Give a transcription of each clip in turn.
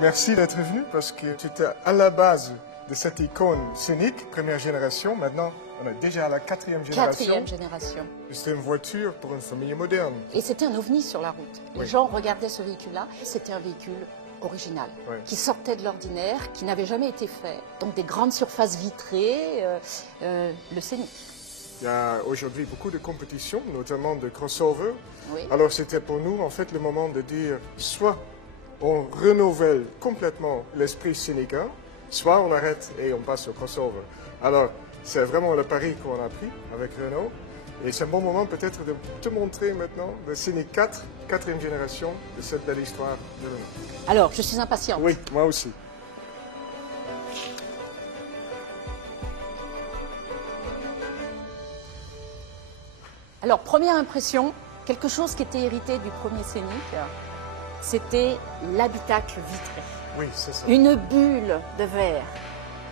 Merci d'être venu parce que tu étais à la base de cette icône scénique, première génération. Maintenant, on est déjà à la quatrième génération. Quatrième génération. C'était une voiture pour une famille moderne. Et c'était un ovni sur la route. Les Oui. gens regardaient ce véhicule-là. C'était un véhicule original, Oui. qui sortait de l'ordinaire, qui n'avait jamais été fait. Donc des grandes surfaces vitrées, le scénic. Il y a aujourd'hui beaucoup de compétitions, notamment de crossover. Oui. Alors c'était pour nous en fait le moment de dire soit on renouvelle complètement l'esprit scénique, soit on arrête et on passe au crossover. Alors c'est vraiment le pari qu'on a pris avec Renault. Et c'est un bon moment peut-être de te montrer maintenant le Scénic 4, quatrième génération de cette belle histoire de Renault. Alors, je suis impatiente. Oui, moi aussi. Alors, première impression, quelque chose qui était hérité du premier Scénic, c'était l'habitacle vitré. Oui, c'est ça. Une bulle de verre.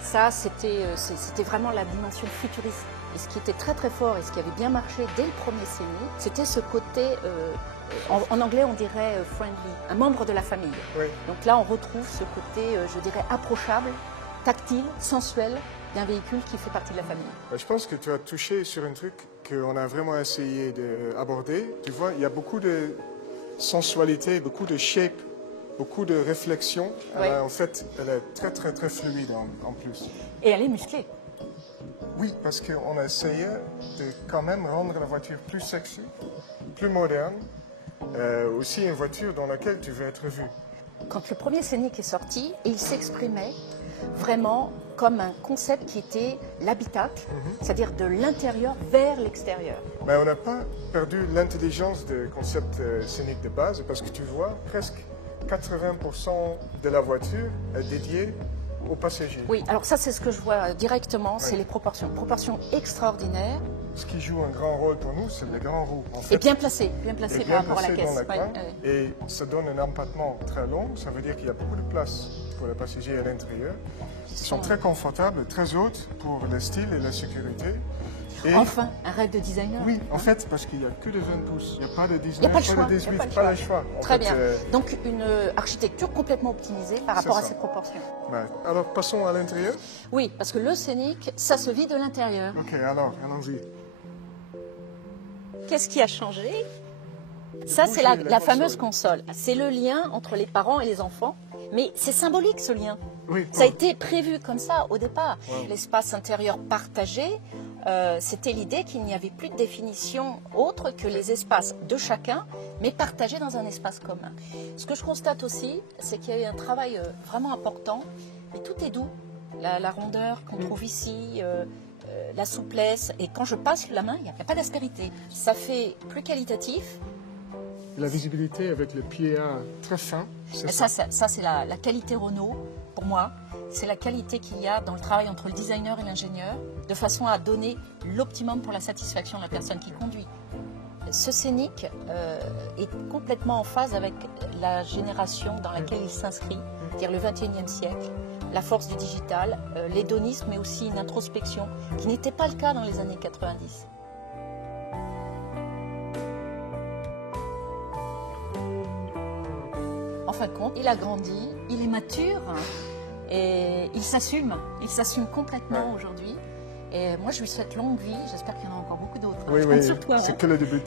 Ça, c'était vraiment la dimension futuriste. Et ce qui était très très fort et ce qui avait bien marché dès le premier Scénic, c'était ce côté, en anglais on dirait friendly, un membre de la famille. Oui. Donc là on retrouve ce côté, je dirais, approchable, tactile, sensuel d'un véhicule qui fait partie de la famille. Je pense que tu as touché sur un truc qu'on a vraiment essayé d'aborder. Tu vois, il y a beaucoup de sensualité, beaucoup de shape, beaucoup de réflexion. Oui. En fait, elle est très très très fluide en plus. Et elle est musclée. Oui, parce qu'on a essayé de quand même rendre la voiture plus sexy, plus moderne, aussi une voiture dans laquelle tu veux être vu. Quand le premier Scénic est sorti, il s'exprimait vraiment comme un concept qui était l'habitacle, c'est-à-dire de l'intérieur vers l'extérieur. Mais on n'a pas perdu l'intelligence du concept scénique de base, parce que tu vois, presque 80% de la voiture est dédiée aux passagers. Oui, alors ça c'est ce que je vois directement, c'est Oui. les proportions. Proportions extraordinaires Ce qui joue un grand rôle pour nous, c'est les grands roues. En fait, et bien placées et par rapport à la placé caisse. dans la Ouais, coin, ouais. Et ça donne un empattement très long, ça veut dire qu'il y a beaucoup de place pour les passagers à l'intérieur. Ils sont très confortables, très hautes pour le style et la sécurité. Et Enfin, un rêve de designer. oui, en hein. fait, parce qu'il n'y a que de 20 pouces. Il n'y a pas de 19, Il n'y a pas le choix. de il 18, y a pas le pas choix. le choix. En Très fait, bien. Donc une architecture complètement optimisée par rapport à ça. ces proportions. ouais. Alors, passons à l'intérieur. Oui, parce que le Scénic, ça se vit de l'intérieur. Ok, alors, allons-y. Qu'est-ce qui a changé? Ça, c'est bouger la fameuse console. console. C'est le lien entre les parents et les enfants. Mais c'est symbolique, ce lien. Oui, Ça a été prévu comme ça au départ. Wow. L'espace intérieur partagé, c'était l'idée qu'il n'y avait plus de définition autre que les espaces de chacun, mais partagés dans un espace commun. Ce que je constate aussi, c'est qu'il y a eu un travail vraiment important, mais tout est doux. La rondeur qu'on trouve ici, la souplesse, et quand je passe la main, il n'y a pas d'aspérité. Ça fait plus qualitatif. La visibilité avec le pied très fin, c'est Et ça c'est la qualité Renault, pour moi. C'est la qualité qu'il y a dans le travail entre le designer et l'ingénieur, de façon à donner l'optimum pour la satisfaction de la personne qui conduit. Ce Scénic est complètement en phase avec la génération dans laquelle il s'inscrit, c'est-à-dire le XXIe siècle, la force du digital, l'hédonisme, mais aussi une introspection, qui n'était pas le cas dans les années 90. En fin de compte, il a grandi, il est mature et il s'assume complètement aujourd'hui. Et moi, je lui souhaite longue vie, j'espère qu'il y en a encore beaucoup d'autres. Oui, Je compte oui, sur toi, c'est hein. que le début.